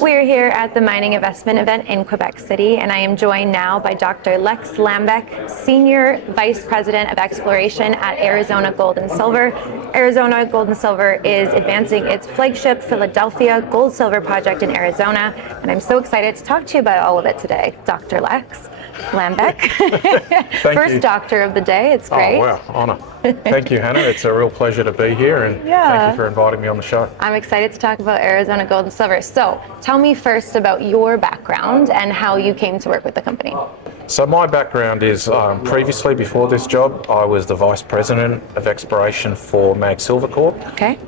We're here at the mining investment event in Quebec City, and I am joined now by Dr. Lex Lambeck, Senior Vice President of Exploration at Arizona Gold and Silver. Arizona Gold and Silver is advancing its flagship Philadelphia Gold-Silver project in Arizona, and I'm so excited to talk to you about all of it today, Dr. Lex Lambeck. First doctor of the day, it's great. Oh, wow, honor. Thank you, Hannah. It's a real pleasure to be here, and thank you for inviting me on the show. I'm excited to talk about Arizona Gold and Silver. So tell me first about your background and how you came to work with the company. So my background is previously, before this job, I was the Vice President of Exploration for Mag Silver Corp,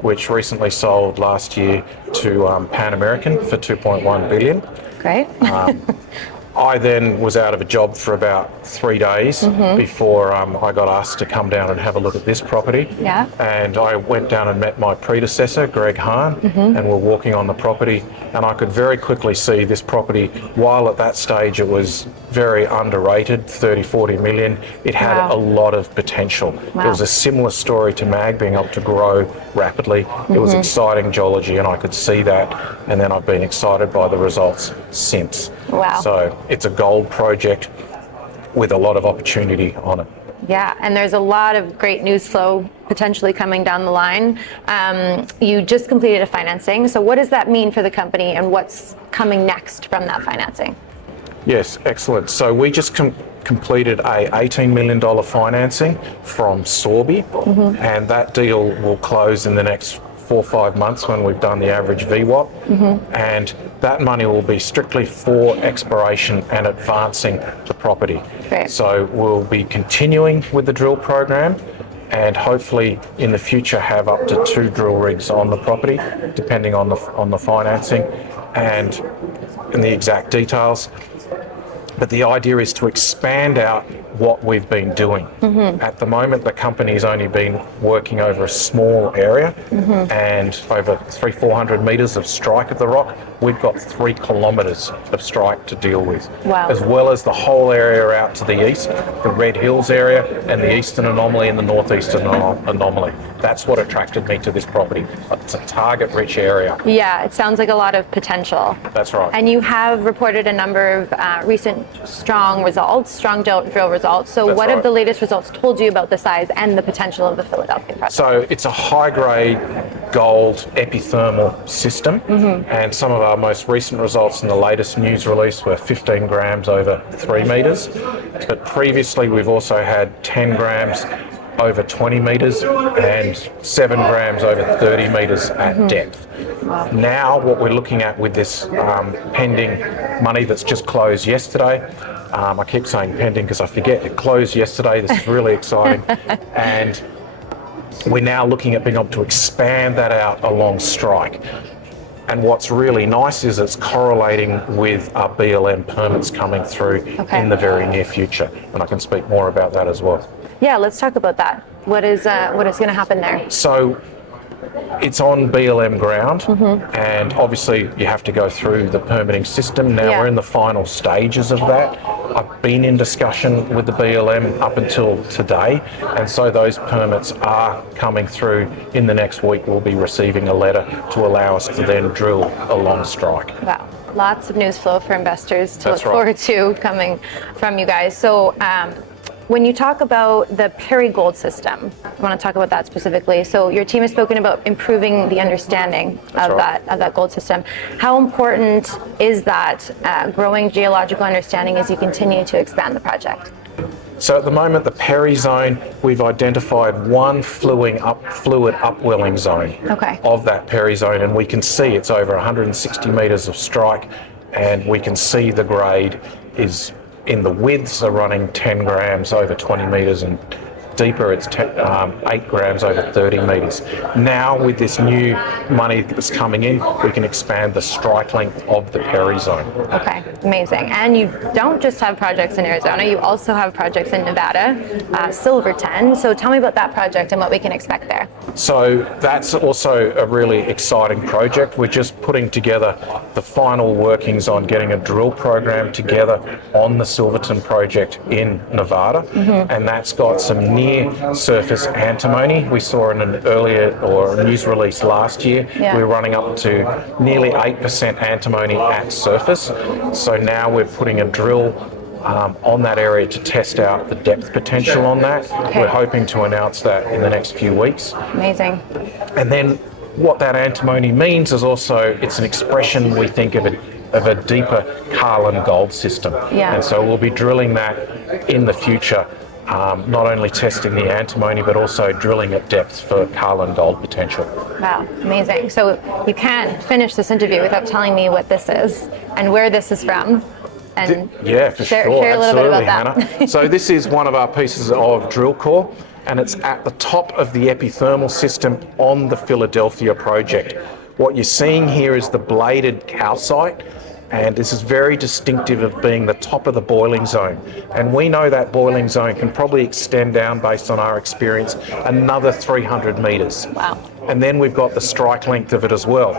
which recently sold last year to Pan American for $2.1 billion. Great. I then was out of a job for about 3 days before I got asked to come down and have a look at this property. Yeah. And I went down and met my predecessor, Greg Hahn, and we're walking on the property. And I could very quickly see this property, while at that stage it was very underrated, 30, 40 million, it had a lot of potential. It was a similar story to Mag, being able to grow rapidly. It was exciting geology, and I could see that. And then I've been excited by the results since. Wow. So it's a gold project with a lot of opportunity on it. Yeah, and there's a lot of great news flow potentially coming down the line. You just completed a financing, so what does that mean for the company and what's coming next from that financing? Yes, excellent. So we just completed a $18 million financing from Sorby, and that deal will close in the next 4 or 5 months when we've done the average VWAP, and that money will be strictly for exploration and advancing the property. Great. So we'll be continuing with the drill program, and hopefully in the future have up to 2 drill rigs on the property, depending on the financing and in the exact details. But the idea is to expand out what we've been doing. At the moment, the company's only been working over a small area and over 300-400 meters of strike of the rock. We've got 3 kilometers of strike to deal with, as well as the whole area out to the east, the Red Hills area and the eastern anomaly and the northeastern anomaly. That's what attracted me to this property. It's a target-rich area. Yeah, it sounds like a lot of potential. That's right. And you have reported a number of recent strong drill results. So what have the latest results told you about the size and the potential of the Philadelphia project? So it's a high-grade gold epithermal system, and some of our most recent results in the latest news release were 15 grams over 3 meters. But previously we've also had 10 grams over 20 meters and 7 grams over 30 meters at depth. Now what we're looking at with this pending money that's just closed yesterday, I keep saying pending because I forget, it closed yesterday. This is really exciting. And we're now looking at being able to expand that out along strike. And what's really nice is it's correlating with our BLM permits coming through in the very near future. And I can speak more about that as well. Yeah, let's talk about that. What is going to happen there? So it's on BLM ground, and obviously you have to go through the permitting system. Now we're in the final stages of that. I've been in discussion with the BLM up until today, and so those permits are coming through. In the next week we'll be receiving a letter to allow us to then drill along strike. Wow. Lots of news flow for investors to look forward to coming from you guys. So when you talk about the Gold system, I want to talk about that specifically. So your team has spoken about improving the understanding of that gold system. How important is that growing geological understanding as you continue to expand the project? So at the moment, the Perry zone, we've identified one fluid upwelling zone of that Perry zone, and we can see it's over 160 meters of strike, and we can see the grade is in the widths are running 10 grams over 20 meters, and deeper it's 8 grams over 30 meters. Now with this new money that's coming in, we can expand the strike length of the Perry zone. Okay, amazing. And you don't just have projects in Arizona, you also have projects in Nevada, Silverton. So tell me about that project and what we can expect there. So that's also a really exciting project. We're just putting together the final workings on getting a drill program together on the Silverton project in Nevada, and that's got some near near surface antimony. We saw in an earlier or a news release last year, Yeah. we're running up to nearly 8% antimony at surface. So now we're putting a drill on that area to test out the depth potential on that. Okay. We're hoping to announce that in the next few weeks. Amazing. And then what that antimony means is also it's an expression, we think, of a deeper Carlin gold system. Yeah. And so we'll be drilling that in the future, not only testing the antimony, but also drilling at depth for Carlin gold potential. Wow, amazing. So you can't finish this interview without telling me what this is and where this is from. And Yeah, for share sure. a little bit Absolutely, about that. Hannah. So this is one of our pieces of drill core, and it's at the top of the epithermal system on the Philadelphia project. What you're seeing here is the bladed calcite, and this is very distinctive of being the top of the boiling zone. And we know that boiling zone can probably extend down, based on our experience, another 300 metres. Wow. And then we've got the strike length of it as well.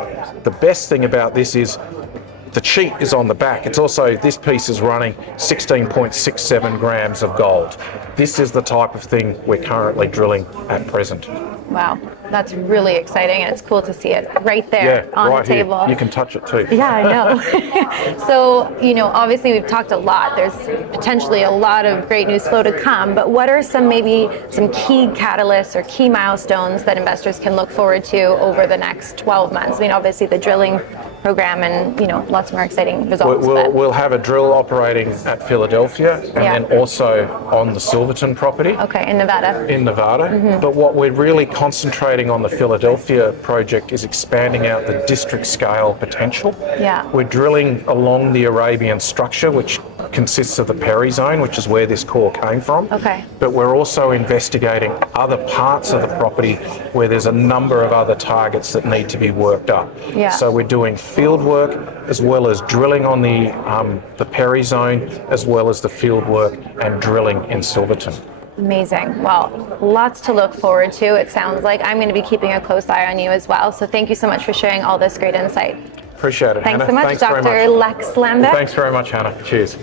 The best thing about this is the cheat is on the back. It's also, this piece is running 16.67 grams of gold. This is the type of thing we're currently drilling at present. Wow, that's really exciting, and it's cool to see it right there on right the table. here. You can touch it too. Yeah, I know. So, obviously we've talked a lot. There's potentially a lot of great news flow to come, but what are maybe some key catalysts or key milestones that investors can look forward to over the next 12 months? I mean, obviously the drilling program and, lots more exciting results. We'll have a drill operating at Philadelphia and then also on the Silverton property. Okay, in Nevada. In Nevada. But what we're really concentrating on the Philadelphia project is expanding out the district scale potential. Yeah. We're drilling along the Arabian structure, which consists of the Perry zone, which is where this core came from. Okay. But we're also investigating other parts of the property where there's a number of other targets that need to be worked up. Yeah. So we're doing field work as well as drilling on the Perry zone, as well as the field work and drilling in Silverton. Amazing. Well, lots to look forward to. It sounds like I'm going to be keeping a close eye on you as well. So thank you so much for sharing all this great insight. Appreciate it, Thanks Hannah. so much, Thanks very Dr. much. Lex Lambeck. Thanks very much, Hannah. Cheers.